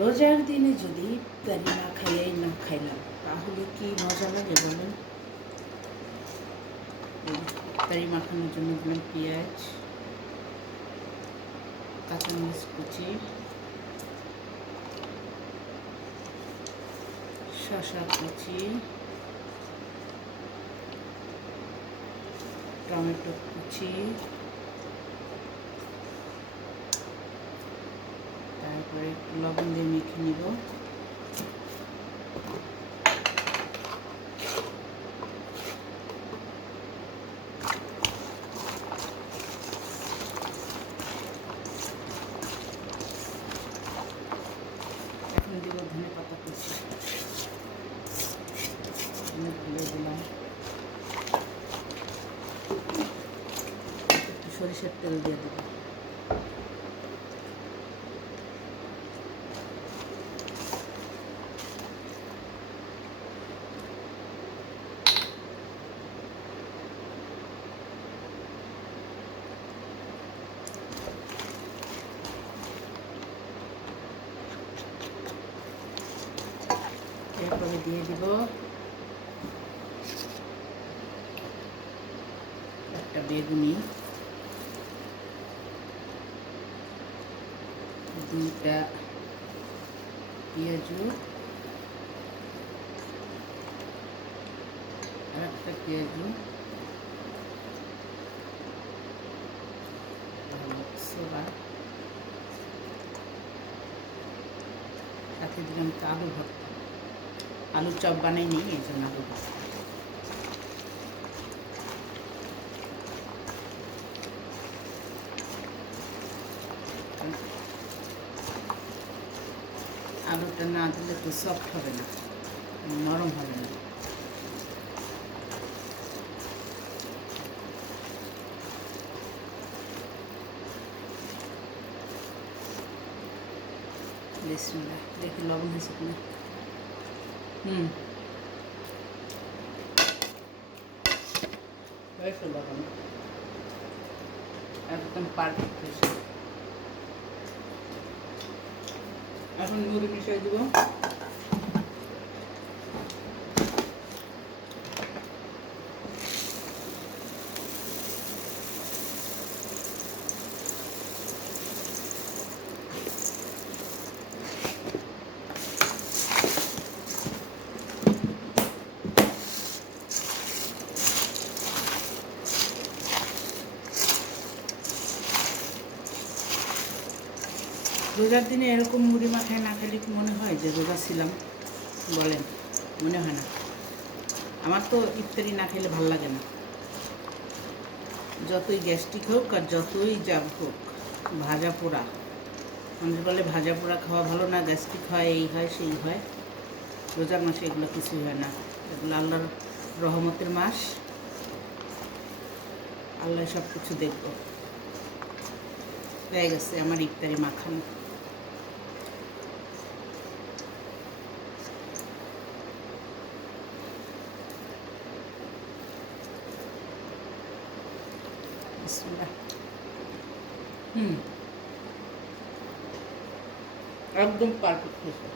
রোজার দিনে যদি ইফতারি না খাইয়াই না খাইলাম তাহলে কি মজা লাগে বলেন। ইফতারি মাখানোর জন্য দিলাম পেঁয়াজ, কাঁচামরিচ কুচি, শসা কুচি, টমেটো কুচি, তারপরে লবণ দিয়ে মেখে নিব। এখন দিব ধনে পাতা কুচি, ভুলে দিলাম একটু সরিষার তেল দিয়ে দেবো। এরপরে দিয়ে দিব একটা বেগুনি, দুইটা পেঁয়াজু, আর একটা পেঁয়াজু, সোলা, সাথে দিলাম আলু ভর্তা। আলুর চপ বানাই নিই, এই জন্য আলু ভর্তা। আলুটা না দিলে তো সফট হবে না, নরম হবে না। বিসমিল্লাহ, দেখি লবণ হয়েছে কিনা। হয়েছে লবণ, একদম পারফেক্ট হয়েছে। এখন মুড়ি মিশিয়ে দেবো। রোজার দিনে এরকম মুড়ি মাখায় না খেলে কি মনে হয় যে রোজা ছিলাম? বলেন, মনে হয় না? আমার তো ইফতারি না খেলে ভাল লাগে না। যতই গ্যাস্ট্রিক হোক আর যতই যাব হোক, ভাজা পোড়া, মানুষ বলে ভাজা পোড়া খাওয়া ভালো না, গ্যাস্ট্রিক হয়, এই হয় সেই হয়। রোজার মাসে এগুলো কিছুই হয় না। এগুলো আল্লাহর রহমতের মাস, আল্লাহ সব কিছু দেখব। হয়ে গেছে আমার ইফতারি মাখানো। বিসমিল্লাহ। একদম পারফেক্ট হয়েছে।